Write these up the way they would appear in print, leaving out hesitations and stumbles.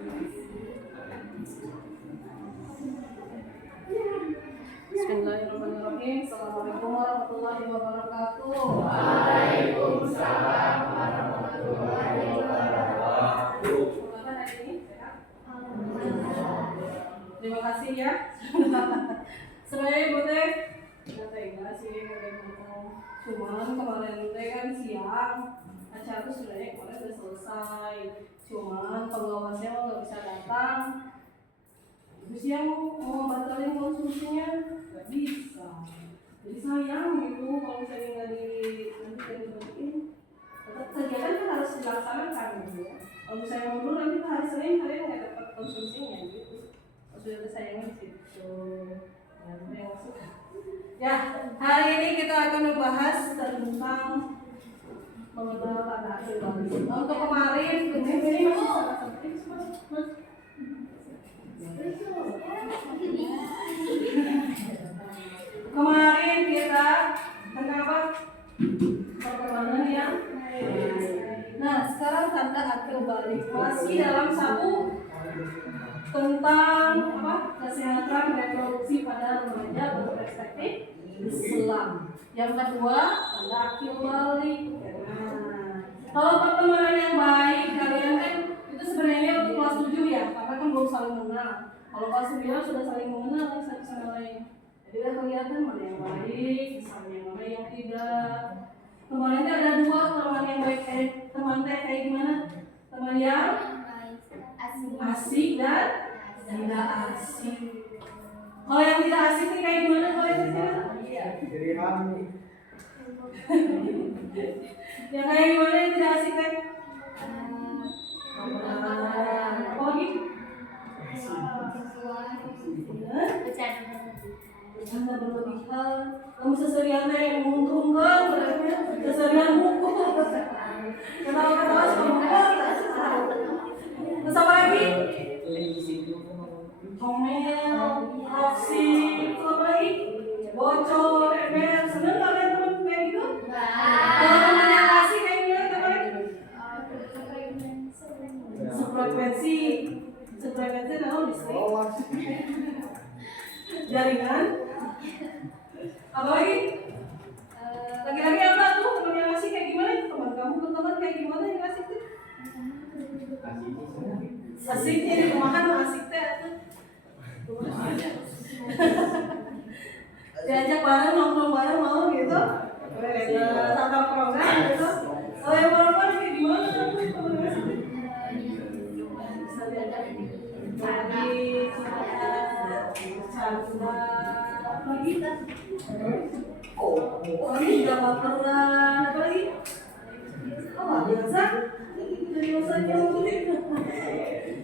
Bismillahirrahmanirrahim. Assalamualaikum warahmatullahi wabarakatuh. Waalaikumsalam warahmatullahi wabarakatuh. Semoga hari ini sehat. Terima kasih ya. Sebenarnya Ibu teh nggak tega sih cuman kemarin teh kan siang acara tuh sebenarnya kemarin sudah selesai. Cuman pengawasnya nggak bisa datang. Terus yang mau batalin konsumsinya nggak bisa. Jadi sayang gitu kalau misalnya nggak dibagiin. Tetap kegiatan kan harus dilaksanakan gitu ya. Kalau misalnya mundur nanti hari Senin kalian nggak dapat konsumsinya gitu. Sudah sayangnya di situ. Ya, hari ini kita akan membahas tentang mengenal tanda akhir balik. Untuk kemarin ini kemarin kita tentang apa? Pertemanan yang. Nah, sekarang tanda akhir balik masih dalam satu tentang apa? Kesehatan reproduksi pada remaja berperspektif Islam. Yang kedua, tanda akhir balik. Nah, kalau pertemanan yang baik kalian kan itu sebenarnya untuk kelas 7 ya, karena kan belum saling mengenal. Kalau kelas 9 sudah saling mengenal satu sama lain. Jadi udah kelihatan mana yang baik, misalnya mana yang tidak. Kemarin ada dua teman yang baik, teman teh kayak gimana? Teman yang asik dan tidak asik. Kalau yang tidak asik ini kayak gimana kalau yang tidak? Jadi kami. Yang kayak gimana yang tidak asik teh? Apa lagi? Bercanda berlebihan. Kamu seserian yang menguntungkan, seserian buku. Ketawa-ketawa sama buku. Terus apa lagi? Comel, Roxy, apa lagi? Bocor, ember. Seneng kalian teman kayak gitu? Kalau teman yang asik kayak gimana teman? Sefrekuensi. Sefrekuensi naon listrik? Jaringan. Apa lagi? Lagi-lagi apa tuh teman yang asik kayak gimana? Teman kamu ke teman kayak gimana yang asik tuh? Asiknya di rumahan asik teh. Diajak bareng nongkrong bareng mau gitu. Tatap program gitu. Kalau yang perempuan kayak gimana tuh teman asik? Bisa diajak lagi bercanda lagi. Oh ini juga baperan apa lagi? Oh biasa. Jadi usahanya begitu.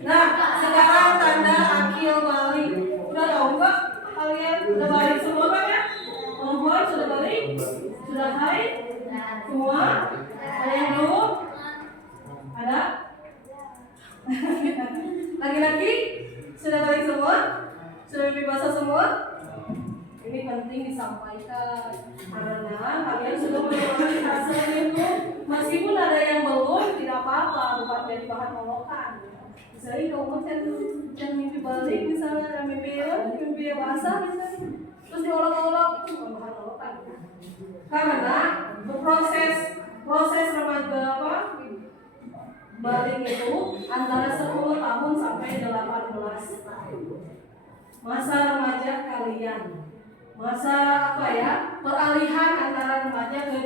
Nah, sekarang tanda akil balik. Udah tahu nggak? Kalian udah balik semua kan ya? Perempuan sudah balik? Sudah haid? Semua? Ada yang belum? Ada? Laki-laki? Sudah balik semua? Sudah mimpi basah semua? Ini penting disampaikan karena kalian sudah melewati fase itu. Meskipun ada yang belum, tidak apa-apa, bukan jadi bahan molokan. Misalnya kamu can mimpi balik, misalnya mimpi basah, misalnya, terus diolok-olok, itu bukan bahan molokan. Karena proses remaja apa? Balik itu antara 10 tahun sampai 18 tahun. Masa remaja kalian. Masa apa ya? Peralihan antara remaja ke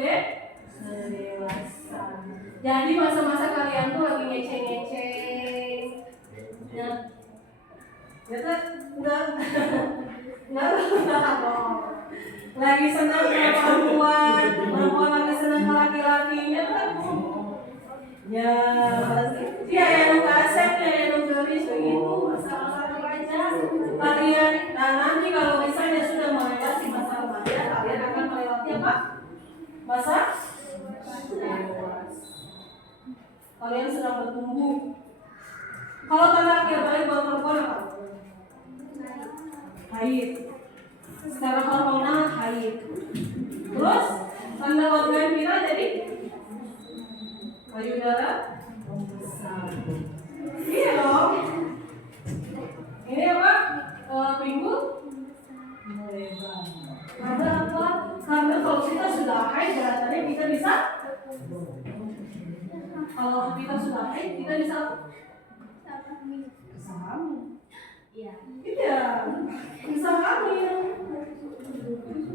dewasa. Jadi masa-masa kalian tuh lagi ngeceng-ngeceng. Ya. Kita enggak lagi senang ke perempuan lagi senang ke laki-lakinya kan. Ya, dia yang kasep, yang gelis begitu, masa-masa remaja kalian. Nah nanti kalau misalnya sudah melewati masa remaja, kalian akan melewati apa? Masa dewasa. Kalian sedang bertumbuh. Kalau tanda akhir balik buat perempuan apa? Haid. Secara hormonal haid. Terus tanda organ vital jadi payudara membesar. Iya dong. haid tidak bisa hamil. Iya, bisa hamil.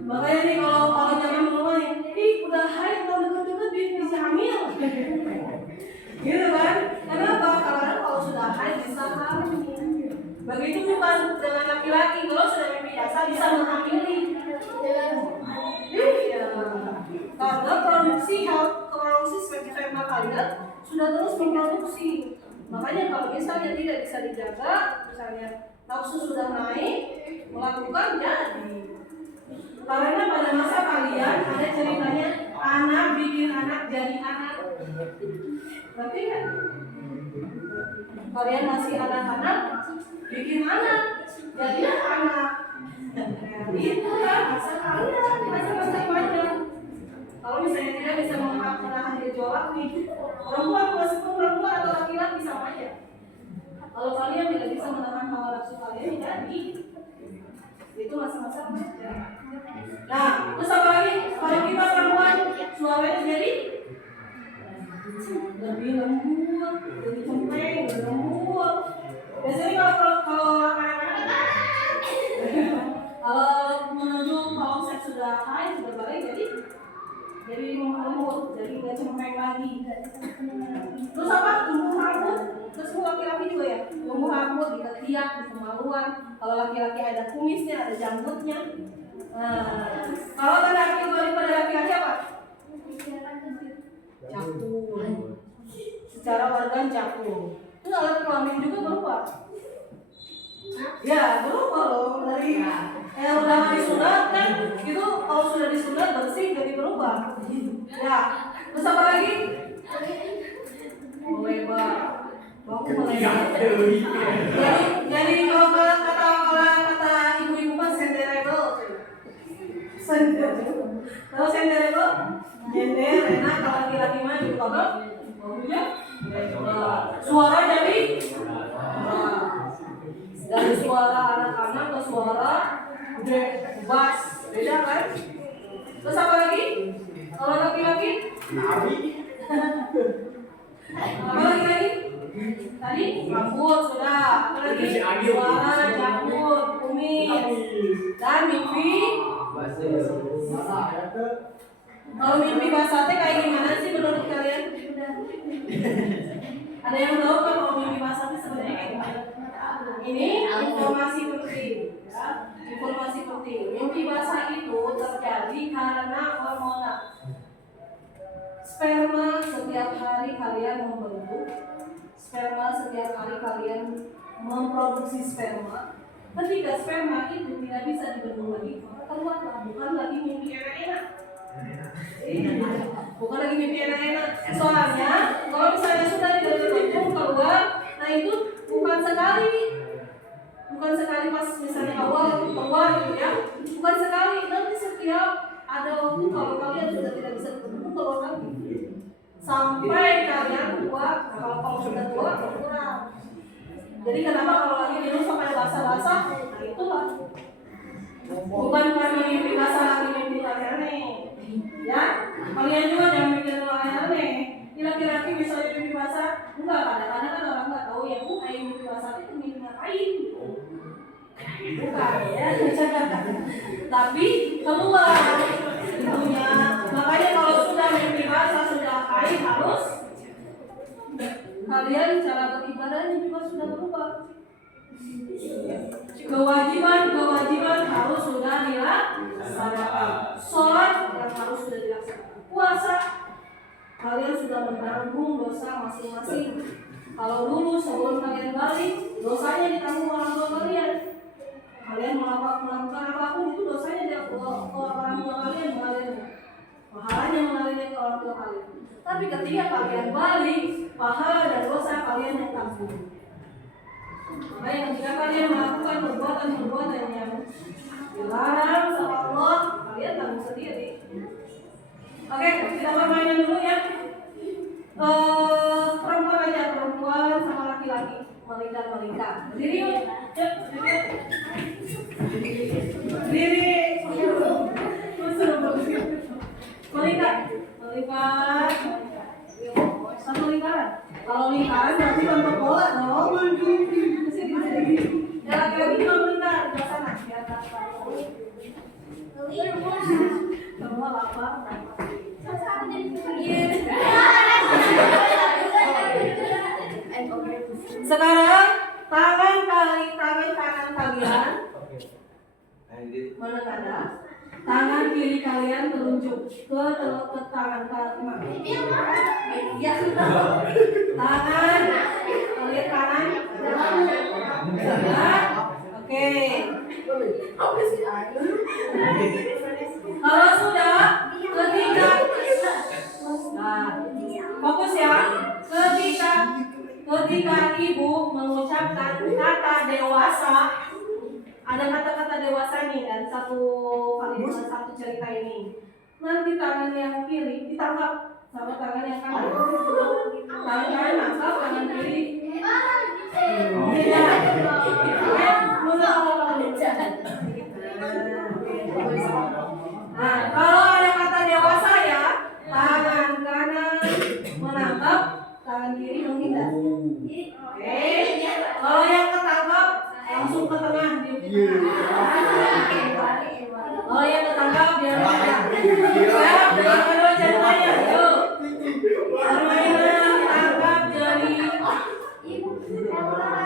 Makanya nih kalau zaman dulu nih, udah haid kalau deket-deket bisa hamil. Gitu kan? Kenapa? Karena kalau sudah haid bisa hamil. Begitu bukan dengan laki-laki, kalau sudah mimpi biasa bisa menghamili. Iya. Karena produksi sperma kalian sudah terus memproduksi. Makanya kalau misalnya tidak bisa dijaga, misalnya nafsu sudah naik, melakukan jadi. Karena pada masa kalian ada ceritanya anak bikin anak jadi anak. Berarti kan? Kalian masih anak-anak, bikin anak jadi anak. Itu kan masa kalian, masa remaja. Kalau misalnya tidak bisa menahan gejolak nih, perempuan meskipun perempuan atau laki-laki sama aja. Kalau kalian tidak bisa menahan hawa nafsu kalian, jadi itu masa-masa remaja. Nah, terus apa lagi? Kalau kita perempuan, suaranya jadi lebih lembut, lebih cempreng, lebih lembut. Biasanya kalau menuju kalau seks sudah haid sudah balik jadi lembut, jadi nggak cempreng lagi. Terus apa? Tumbuh rambut. Terus laki-laki juga ya, tumbuh rambut di ketiak, di kemaluan. Kalau laki-laki ada kumisnya, ada janggutnya. Kalau laki-laki balik pada laki-laki apa? Cakul. Secara organ cakul. Terus alat kelamin juga berubah. Ya, berubah loh dari yang udah disunat kan, itu kalau sudah disunat bersih jadi berubah. Ya, terus apa lagi? Melebar. Baku melebar. Jadi kalau kata ibu-ibu kan senderable. Kalau senderable, nyender, enak. Kalau laki-laki mah di kota, bahunya suara jadi dari suara anak-anak ke suara bass, beda kan? Terus apa lagi? Kalau laki-laki? Apa lagi? Tadi rambut sudah. Apa lagi? Suara, janggut, kumis, dan mimpi. Kalau mimpi basah teh kayak gimana sih menurut kalian? Ada yang tahu kan kalau mimpi basah teh sebenarnya kayak gimana? Ini informasi penting, ya. Informasi penting. Mimpi basah itu terjadi karena hormonal. Sperma setiap hari kalian membentuk, sperma setiap hari kalian memproduksi sperma. Ketika sperma itu tidak bisa dibentuk lagi, keluarlah, bukan lagi mimpi enak-enak. Bukan lagi mimpi enak-enak. Soalnya kalau misalnya sudah tidak dibentuk keluar, nah itu bukan sekali pas misalnya awal keluar gitu ya, bukan sekali, nanti setiap ada waktu kalau kalian sudah tidak bisa bertemu keluar lagi sampai kalian tua. Kalau sudah tua berkurang. Jadi kenapa kalau lagi minum sampai basah-basah, nah itulah bukan karena mimpi basah lagi mimpi aneh, ya. Kalian juga jangan mikir aneh. Laki-laki misalnya mimpi basah, enggak, kadang-kadang kan orang nggak tahu ya, kayak mimpi basah itu mimpi ngapain? Bukan ya, tapi keluar itunya. Makanya kalau sudah mimpi basah, sudah haid, harus kalian cara beribadahnya juga sudah berubah. Kewajiban harus sudah dilaksanakan. Sholat yang harus sudah dilaksanakan. Puasa kalian sudah menanggung dosa masing-masing. Kalau dulu sebelum kalian balik, dosanya ditanggung orang tua kalian. Kalian melakukan apapun itu dosanya dia ke orang tua kalian mengalir. Pahalanya mengalirnya ke orang tua kalian. Tapi ketika kalian balik, pahala dan dosa kalian yang tanggung. Baik, ketika kalian melakukan perbuatan yang dilarang sama Allah, kalian tanggung sendiri. Oke, kita permainan dulu ya. Perempuan aja, perempuan sama laki-laki melingkar. Berdiri yuk. Berdiri. Melingkar. Satu lingkaran. Kalau lingkaran berarti bentuk bola dong. Ya lagi-lagi cuma lingkaran ke sana di atas. Semua lapar. Sekarang tangan kanan kalian mana ada? Tangan kiri kalian telunjuk ke tangan kanan. Ya sudah. Tangan kalian kanan. Sudah. Oke. Kalau sudah, ketiga. Nah, fokus ya. Ketika ibu mengucapkan kata dewasa, ada kata-kata dewasa nih dan satu cerita ini. Nanti tangan yang kiri ditangkap sama tangan yang kanan. Tangan kanan nangkap, tangan kiri. Nah, kalau ada kata dewasa ya, tangan kanan menangkap, tangan kiri menghindar. Oke. Kalau yang ketangkap langsung ke tengah dia. Kalau yang ketangkap dia menghindar. Ya, kedua ceritanya. Yuk. Permainan tangkap jari.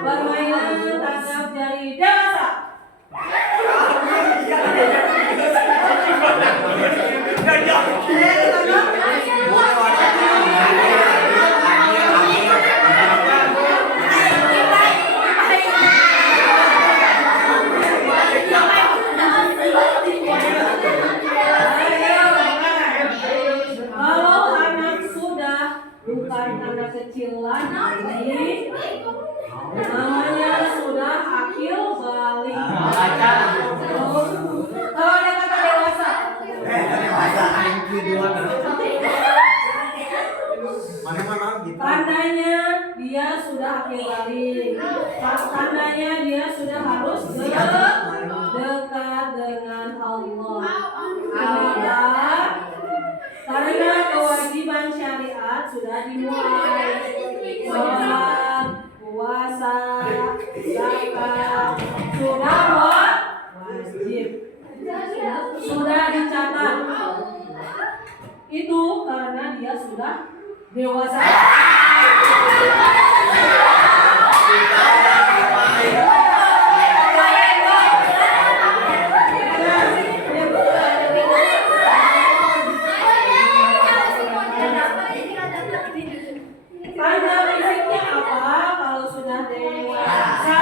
Permainan tangkap jari dewasa. Kalau anak sudah bukan anak kecil lagi, namanya sudah akil balik. Kalau ada kata dewasa, tandanya dia sudah akil balik. Tandanya dia sudah harus dekat dengan Allah. Karena kewajiban syariat sudah dimulai. Sholat, puasa, zakat sudah wajib, sudah dicatat. Itu karena dia sudah dewasa. Tanda fisiknya apa kalau sudah dewasa?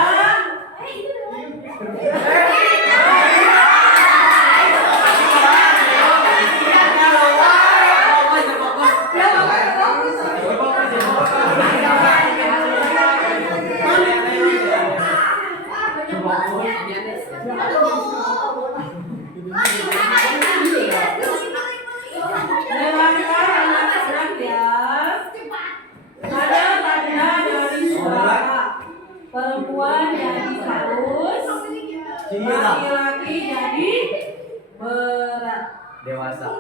Perempuan jadi halus, laki-laki jadi berat. Dewasa.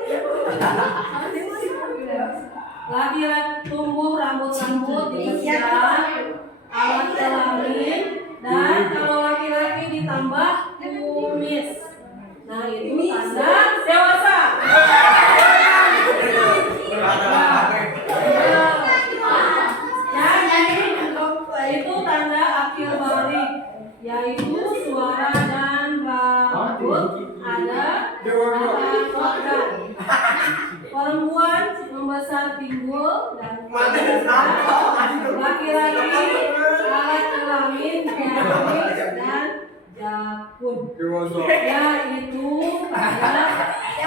Laki-laki tumbuh rambut-rambut dibesarkan, alat kelamin, dan kalau laki-laki ditambah kumis. Nah itu tanda dewasa. Itu tanda akil balik, yaitu suara dan rambut ada kotak. Perempuan membesar pinggul dan laki-laki alat kelamin garis dan jakun, yaitu tanda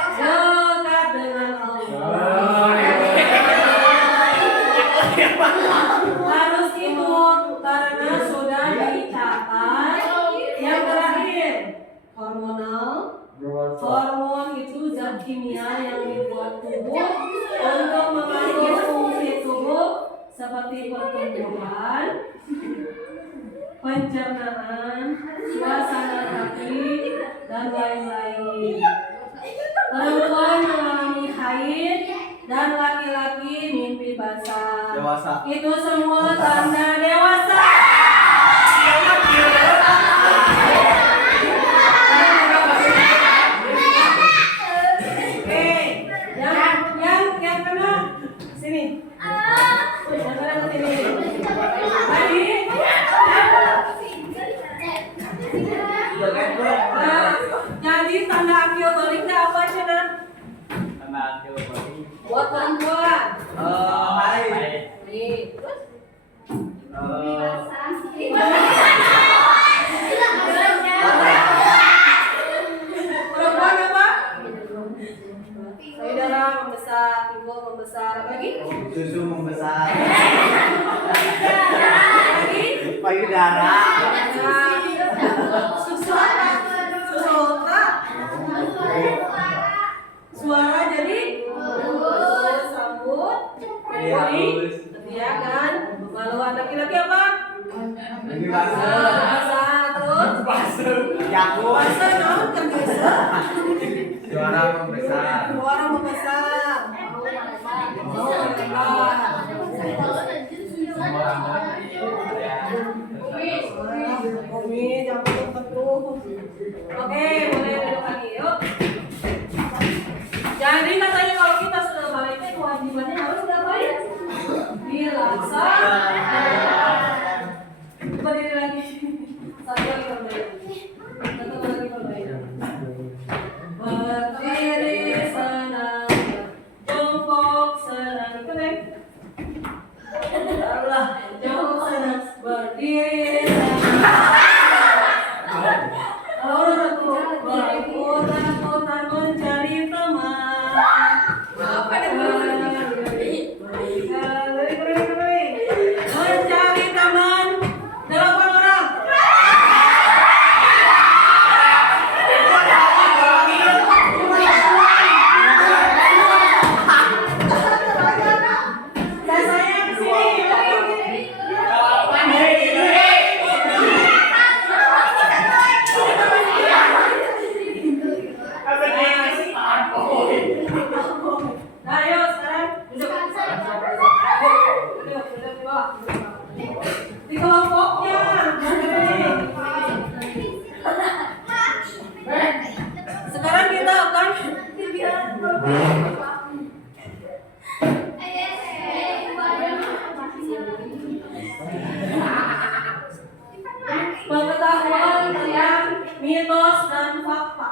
dekat dengan Allah. Harus itu karena sudah dicatat. Yang terakhir, hormon itu zat kimia yang dibuat tubuh untuk mengatur fungsi tubuh seperti pertumbuhan, pencernaan, suasana hati, dan lain-lain. Perempuan mengalami haid dan laki-laki mimpi basah. Dewasa. Itu semua tanda dewasa. Oke, yang kena sini. Yang kena ke sini. Jadi tanda akil baliknya apa Cina? Tanda akil balik. Buat perempuan. Hai. Nih, terus? Perempuan apa? Payudara membesar, timbul membesar, apa lagi? Susu membesar. Lagi? Payudara. Susu apa? Susu ultra. Suara jadi sambut. Halus. Iya kan? Lalu laki-laki apa? Ini bahasa. Bahasa terus. Jago. Bahasa naon kan bisa? Suara membesar. Suara membesar. Mau melebar. Umi, jangan tutup. Oke, boleh duduk lagi yuk. Jadi katanya kalau kita sudah balik kewajibannya harus ngapain? Dilaksanakan. Berdiri lagi. Satu lagi perbaikan. Satu lagi perbaikan. Berdiri senang, jongkok senang. Itu deh. Allah, jongkok senang, berdiri senang. Orang tua berputar-putar mencari teman. Apa mencari teman 8 orang. Saya ke sini. Nah, ayo sekarang duduk. Duduk di bawah. Di kelompoknya. Sekarang kita akan pengetahuan tentang mitos dan fakta.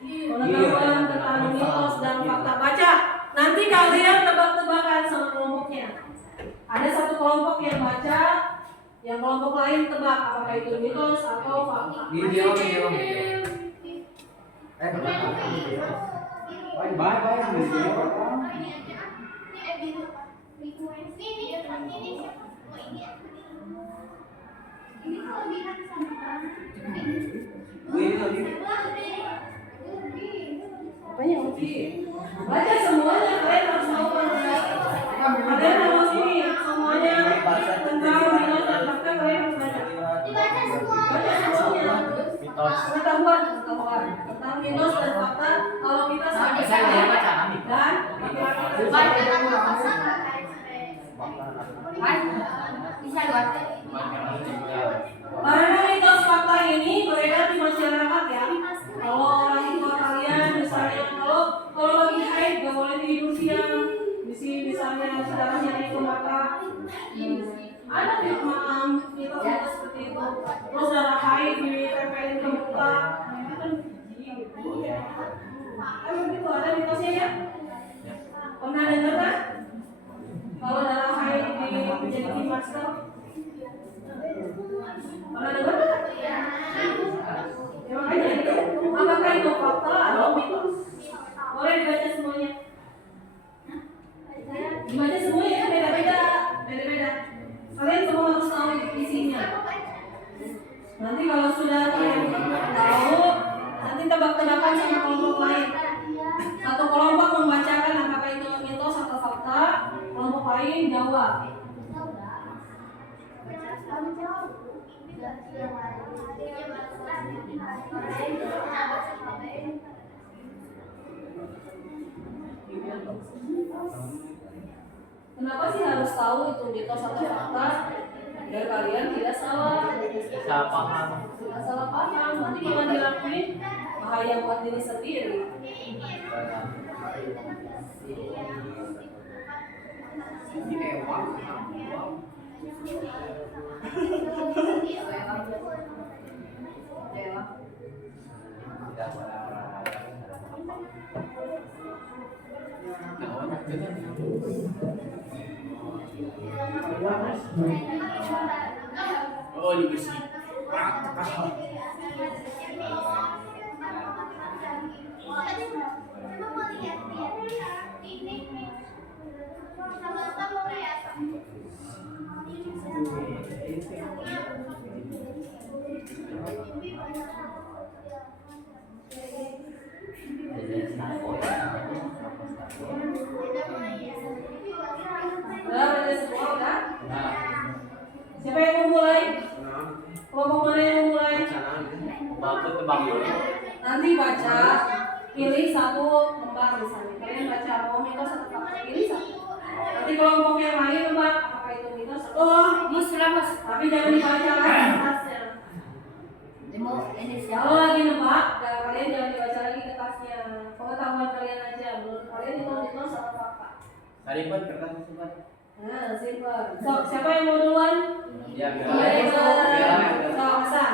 Pengetahuan tentang mitos dan fakta. Baca. Nanti kalian tebak-tebakan sama kelompoknya. Ada satu kelompok yang baca, yang kelompok lain tebak apakah itu mitos atau fakta. Video. Apanya Uji? Baca semuanya, kalian harus tahu kan? Kalian harus ini semuanya tentang mitos dan fakta kalian harus baca. Baca semuanya. Pengetahuan tentang mitos dan fakta. Kalau kita sampai dan karena mitos fakta ini beredar di masyarakat ya. Kalau orang tua kalian misalnya kalau lagi haid gak boleh tidur siang. Misalnya saudaranya itu maka ada mitos seperti itu. Terus darah haid ditempelin ke muka, kan jijik gitu. Emang gitu ada mitosnya ya? Pernah dengar kan? Kalau darah haid dijadiin masker? Pernah dengar kan? Ya makanya itu, apakah itu fakta atau mitos? Boleh dibaca semuanya. Dibaca semuanya ya, beda-beda. Kalian semua harus tahu isinya. Nanti kalau sudah kalian tahu, nanti tebak-tebakan sama kelompok lain. Satu kelompok membacakan apakah itu mitos atau fakta, kelompok lain jawab. Kenapa sih harus tahu itu mitos atau fakta? Biar kalian tidak salah. Salah paham. Tidak salah paham. Nanti kalau dilakuin bahaya buat diri sendiri. Oh, ini bersih. Udah, udah semua udah. Siapa yang mau mulai? Kelompok mana yang mau mulai? Bagus tebak dulu. Nanti baca, pilih satu lembar misalnya. Kalian baca mau mitos atau fakta, pilih satu. Nanti kelompok yang lain lembar apakah itu mitos atau Mas, sudah mas. tapi jangan dibaca lagi kertasnya. Kalau lagi nebak, kalian jangan dibaca lagi kertasnya. Pengetahuan kalian aja. Menurut kalian itu mitos atau fakta? Saripun kertas simpan. Nah, simple. So, siapa yang mau duluan? Ya, So, Hasan.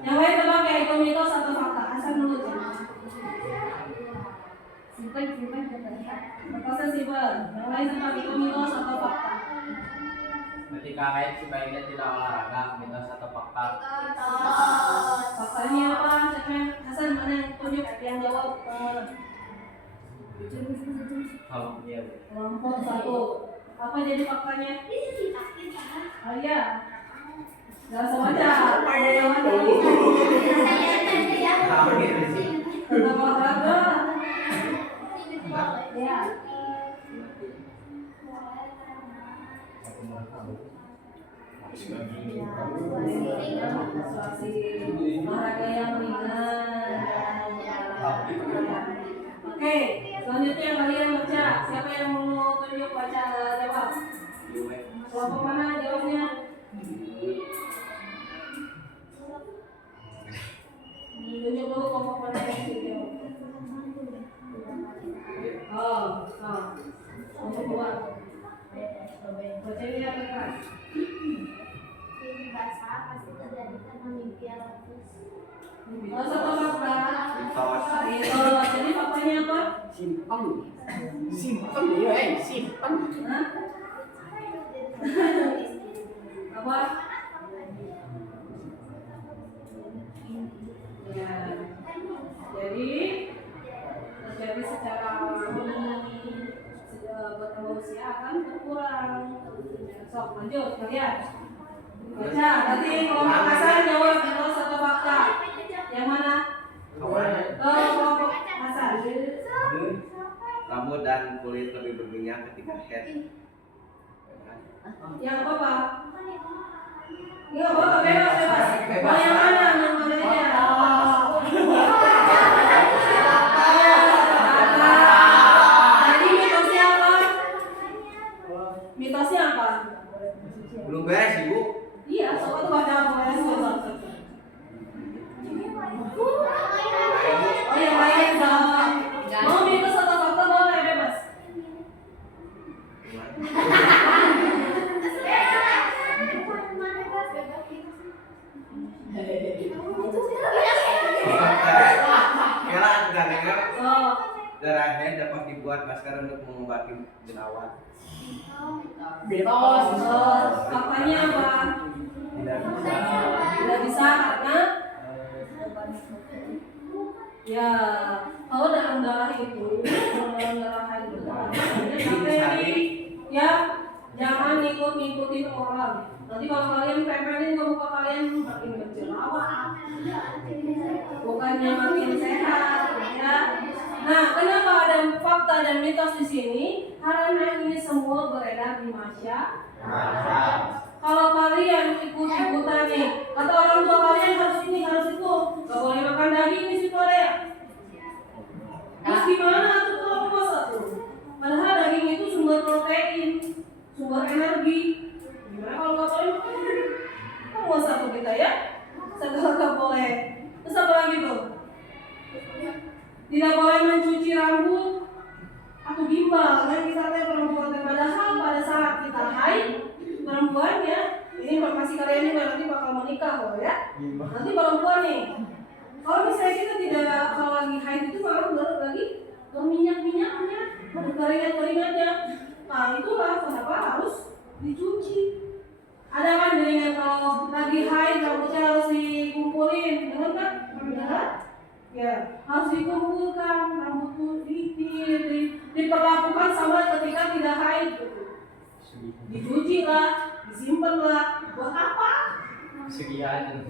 Yang lain tebak ya itu mitos atau fakta? Hasan dulu aja. Simpan Kertasnya simple. Yang lain tebak itu mitos atau fakta? Ketika haid sebaiknya tidak olahraga, mitos atau fakta? Faktanya apa? Siapa yang Hasan mana yang tunjuk yang jawab? Oh, iya. Kelompok satu. Apa jadi faktanya? Oh iya. Gak usah baca. Tentang olahraga. Ya. Olahraga yang ringan. Oke, selanjutnya kalian baca. Siapa yang mau tunjuk baca jawab? Kelompok mana jawabnya? Tunjuk dulu kelompok mana yang jawab. Oh. Kelompok dua. Baca ini apa keras? Oh, satu fakta. Mitos. Jadi faktanya apa? Simpan ya, simpan. Hah? Apa? Ya. Jadi terjadi secara alami bertambah usia akan berkurang. Sok lanjut kalian. Baca. Nanti kelompok Hasan jawab mitos atau fakta. Yang mana? Kelompok Hasan. Rambut dan kulit lebih berminyak ketika head. Yang apa Pak? Iya apa? Bebas. Oh, yang mana? Yang mana aja? Tadi mitosnya apa? Mitosnya apa? Belum beres ibu. Iya, sobat tuh baca apa ya? Oh yang lain sama. Mau mitos atau fakta boleh bebas. Kira dengar Oh, darah head dapat dibuat masker untuk mengobati jerawat. mitos. Faktanya apa? Tidak bisa. Tidak bisa karena ya kalau dalam darah itu bakteri ya jangan ngikutin orang. Nanti kalau kalian tempelin ke muka kalian makin berjerawat, bukannya makin sehat ya. Nah, kenapa ada fakta dan mitos di sini? Karena ini semua beredar di masyarakat. Kalau kalian ikut-ikutan nih, kata orang tua kalian harus ini, harus itu, gak boleh makan daging di situ ada ya. Terus gimana tuh kalau puasa tuh? Padahal daging itu sumber protein. mandi. Gimana kalau nggak boleh makan? Kan mau satu kita ya, segala nggak boleh. Terus apa lagi tuh? Tidak boleh mencuci rambut atau gimbal. Kan kita teh perempuan, padahal pada saat kita haid perempuan ya, ini masih kalian juga nanti bakal menikah loh ya. Nanti perempuan nih, kalau misalnya kita tidak, kalau lagi haid itu malah lagi berminyak-minyaknya, berkeringat-keringatnya. Nah itulah kenapa harus dicuci. Ada kan jadinya kalau lagi haid rambutnya harus dikumpulin, benar kan? Benar? Ya, harus dikumpulkan rambut tuh diperlakukan sama ketika tidak haid. Dicuci lah, disimpan lah, buat apa? Sekian.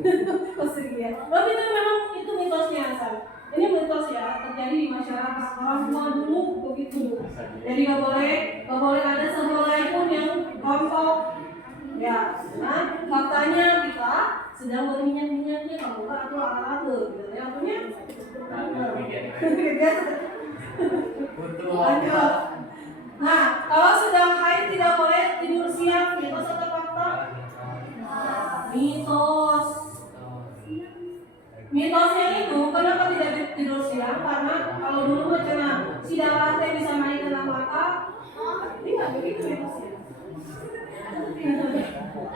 Kesegian. Tapi itu memang itu mitosnya San. Ini mitos ya, terjadi di masyarakat orang tua dulu begitu. Jadi nggak boleh ada sehelai pun yang rontok. Ya, nah faktanya kita sedang berminyak-minyaknya kalau nggak atau ala-ala gitu. Ya, artinya lanjut. Nah, kalau sedang haid tidak boleh tidur siang, mitos atau fakta? Mitos. Mitosnya itu kenapa tidak tidur siang? Karena kalau dulu macam si darah teh bisa naik dalam mata, ini nggak begitu mitosnya.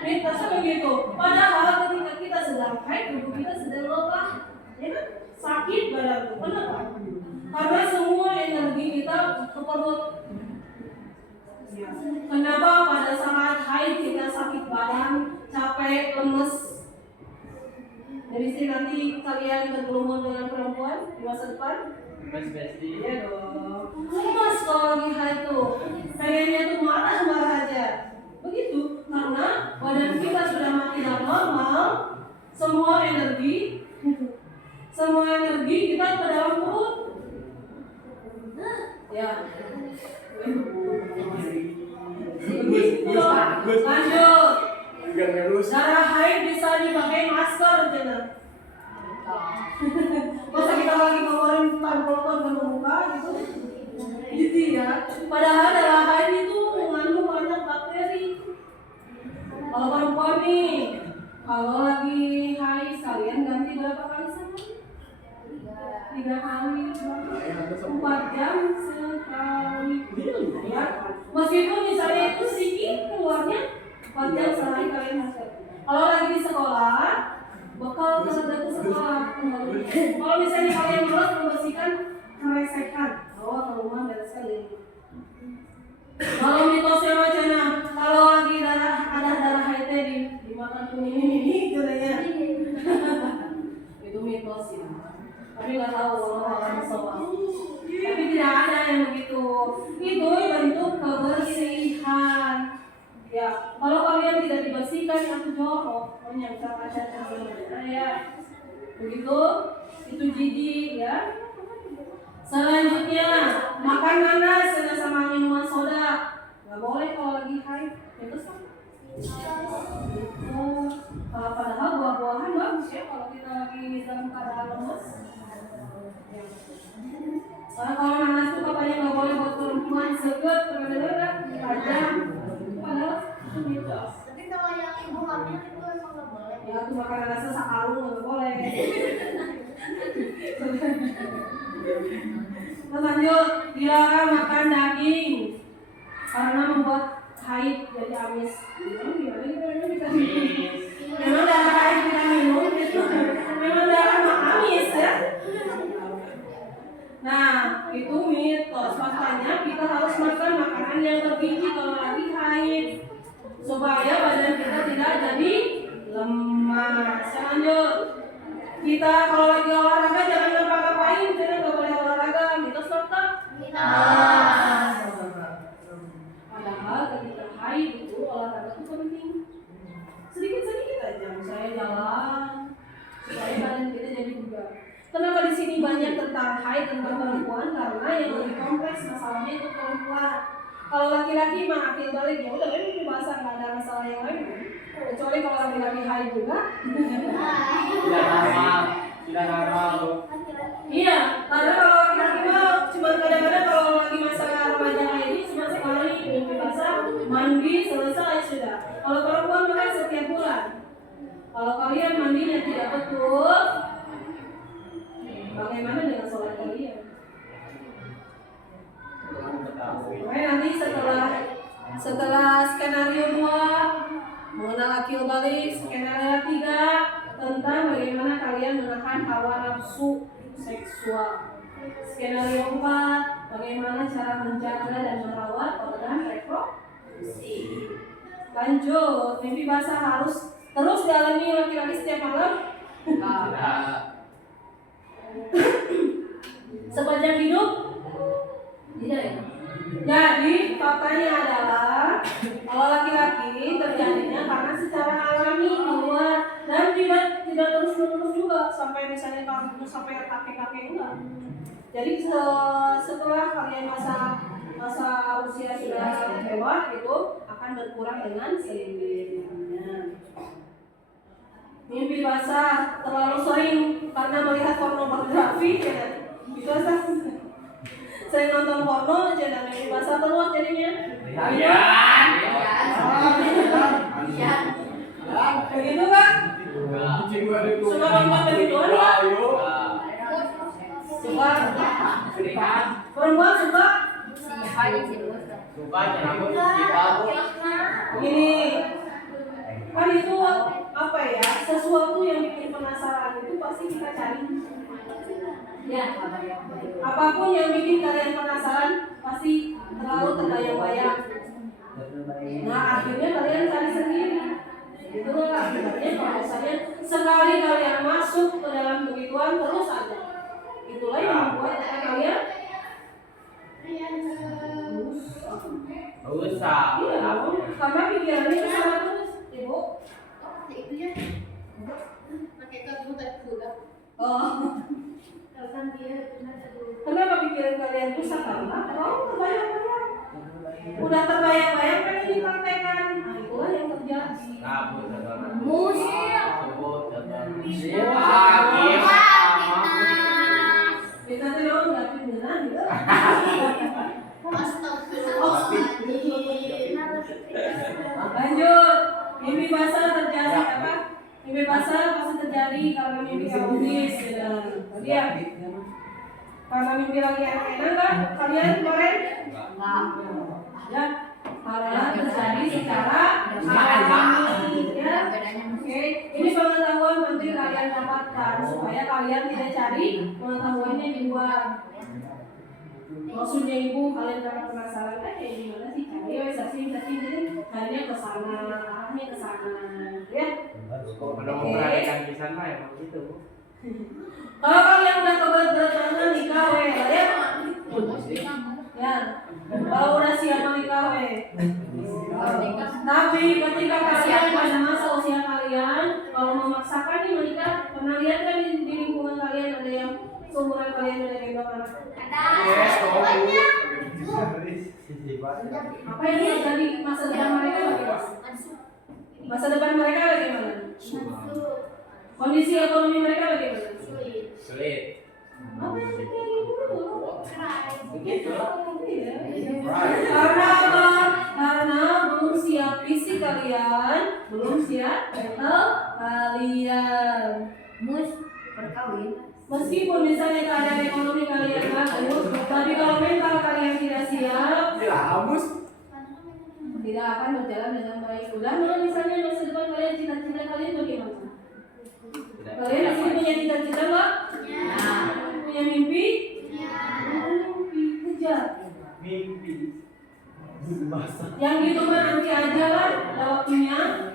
Mitosnya begitu. Padahal ketika kita sedang haid, tubuh kita sedang lelah, ya kan? Sakit badan itu. Kenapa? Karena semua energi kita ke perut. Kenapa pada saat haid kita sakit badan, capek, lemes? Jadi sih nanti kalian berkerumun dengan perempuan di masa depan? Iya dong. Lemas kalau lagi haid tuh, pengennya tuh marah-marah aja. Begitu, karena badan kita sudah tidak normal, semua energi kita ke dalam perut. Ya. Lanjut. Darah haid bisa dipakai masker, jangan. Masa kita lagi ngomongin tampol-tampol bermuka gitu, gitu ya. Padahal darah haid itu mengandung banyak bakteri. Kalau perempuan nih, kalau lagi haid kalian ganti berapa kali sehari? 3 kali, 4 jam sekali. Ya. Meskipun misalnya itu sedikit keluarnya 4 jam sehari kalian masker. Kalau lagi di sekolah, bekal kalau ke sekolah. Kalau misalnya kalian malas membersihkan keresekan, bawa ke rumah bereskan deh. Kalau mitosnya macamnya, kalau lagi ada darah haid dimakan kuning ini katanya. Itu mitos ya. Tapi nggak tahu orang soal. Tapi tidak ada yang begitu. Itu bentuk kebersihan. Ya, kalau kalian tidak dibersihkan aku jorok, menyangka kaca ya. Begitu, itu jijik ya. Selanjutnya, makan nanas sama minuman soda. Nggak boleh kalau lagi haid. Itu sama. Padahal buah-buahan bagus ya kalau kita lagi dalam keadaan lemes. Soalnya kalau nanas itu katanya nggak boleh buat perempuan seget, pernah tajam. Padahal itu mitos. Tapi kalau yang ibu hamil itu emang nggak boleh. Ya aku makan nanas sekarung nggak boleh. Lanjut, dilarang makan daging karena membuat haid jadi amis. Gimana kita memang darah haid kita minum itu memang darah amis ya. Nah, itu mitos. Makanya kita harus makan makanan yang bergizi kalau lagi haid supaya badan kita tidak jadi lemas. Lanjut. Kita kalau lagi olahraga jangan ngapa-ngapain, kita nggak boleh olahraga. Mitos dokter? Mitos. Padahal ketika haid itu olahraga itu penting. Sedikit-sedikit aja, misalnya jalan supaya badan kita jadi bugar. Kenapa di sini banyak tentang haid tentang perempuan? Karena yang lebih kompleks masalahnya itu perempuan. Kalau laki-laki mah akil balik ya udah ini bahasa nggak ada masalah yang lain. Kecuali kalau laki-laki haid juga. Tidak normal. Iya, karena kalau laki-laki mah cuma kadang-kadang kalau lagi masa remaja ini cuma sekali mimpi basah, mandi selesai sudah Kalau kalian mandinya tidak betul, bagaimana dengan sholat kalian? Makanya nanti setelah skenario 2 mengenal akil balik, skenario 3 tentang bagaimana kalian menahan hawa nafsu seksual, skenario 4 bagaimana cara menjaga dan merawat organ reproduksi. Lanjut, mimpi basah harus terus dialami laki-laki setiap malam sepanjang hidup? Tidak ya? Jadi faktanya adalah kalau laki-laki terjadinya karena secara alami keluar dan tidak terus-menerus juga sampai misalnya kalau sampai kakek-kakek enggak. Jadi setelah kalian masa usia sudah lewat itu akan berkurang dengan sendirinya. Mimpi basah terlalu sering karena melihat pornografi ya. Itu saya nonton porno aja dan mimpi basah terus jadinya. Iya. Begitu kan? Suka nonton begituan kan? Suka. Perempuan suka. Suka nyerambut kita. Begini. Kan itu apa ya? Sesuatu yang bikin penasaran itu pasti kita cari. Ya. Apapun yang bikin kalian penasaran pasti terlalu terbayang-bayang. Nah akhirnya kalian cari sendiri. Itulah akibatnya kalau misalnya sekali kalian masuk ke dalam begituan terus aja. Itulah yang membuat kalian Rusak. iya, karena pikirannya ke sana terus, ibu. Oh. Kenapa pikiran kalian rusak? Karena terbayang-bayang. Udah terbayang-bayang pengen dipraktekkan. Nah, itulah yang terjadi. Kabut saudara. Musil. Kabut saudara. Kita tuh dong nggak pindah gitu. Lanjut. Mimpi basah terjadi apa? Mimpi basah pasti terjadi karena mimpi kamunis ya. Tadi ya. Karena mimpi lagi enak-enak kan? Kalian kemarin? Ya. Karena terjadi secara alami ya. Oke. Ini pengetahuan penting kalian dapatkan supaya kalian tidak cari pengetahuannya di luar. Maksudnya ibu kalian karena penasaran kayak gimana sih cari saksi jadi hanya ke sana arahnya ke sana ya. Kalau memperhatikan di sana emang gitu. Kalau kalian udah kebetulan nikah ya. Ya. Kalau udah siap menikah tapi ketika kalian pada masa usia kalian kalau memaksakan nih menikah, pernah lihat kan di lingkungan kalian ada yang seumuran kalian udah gendong anak? Apa yang terjadi masa depan mereka bagaimana? Masa depan mereka bagaimana? Kondisi ekonomi mereka bagaimana? Sulit. Apa yang terjadi dulu? Begitu. Karena apa? Karena belum siap fisik kalian, belum siap mental kalian. Meskipun misalnya keadaan ekonomi kalian bagus, tapi kalau mental kalian tidak siap, tidak akan berjalan dengan baik. Udah misalnya masa depan kalian, cita-cita kalian bagaimana? Kalian di sini punya cita-cita nggak? Punya mimpi? Mimpi, kejar. Yang gitu mah nanti aja lah, ada waktunya.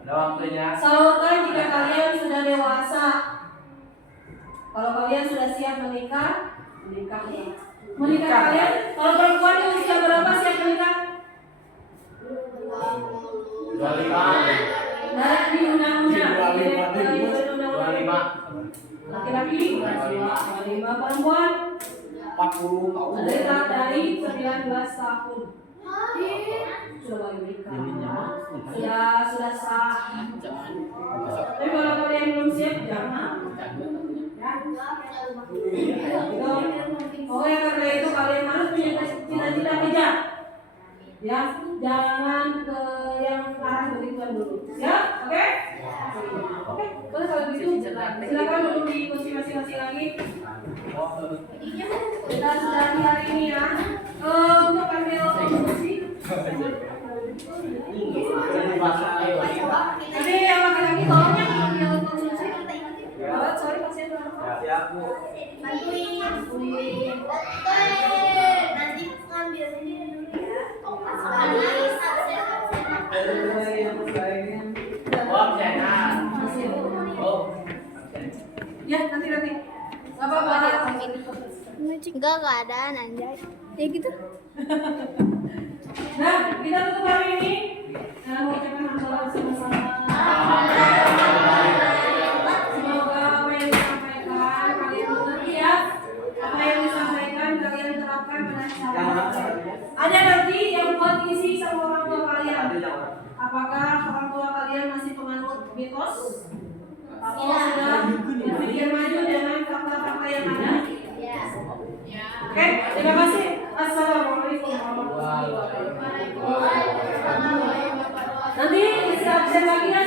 Ada waktunya. Salurkan jika kalian sudah dewasa. Kalau kalian sudah siap menikah, menikah ya. Menikah kalian, kalau perempuan di usia berapa siap menikah? 25. Nah, di undang-undang. 25. Laki-laki 25, perempuan 40 tahun. dari 19 tahun. Sudah menikah. Sudah sah. Tapi kalau kalian belum siap, jangan. Oh ya, karena itu kalian harus punya cita-cita kejar. Ya, jangan ke yang arah begituan dulu. Siap? Oke? Silakan duduk di kursi masing-masing lagi. Kita sudah di hari ini ya. Untuk ambil kursi. Jadi yang laki-laki tolongnya ambil kursi. Oh, sorry pasien dulu. Siap Bu. Bantuin. Nanti ngambil sendiri dulu ya. Oh, channel. Oh. Ya, nanti. Gak apa-apa. Enggak ada anjay. Ya gitu. Nah, kita tutup hari ini. Dan mengucapkan hamdalah bersama-sama. Semoga apa yang disampaikan kalian mengerti ya. Apa yang disampaikan kalian terapkan pada saat. Ada nanti yang buat isi sama orang tua kalian. Apakah orang tua kalian masih penganut mitos? Atau sudah berpikir maju dengan fakta-fakta yang ada? Oke, terima kasih. Assalamualaikum warahmatullahi wabarakatuh. Nanti isi absen lagi ya.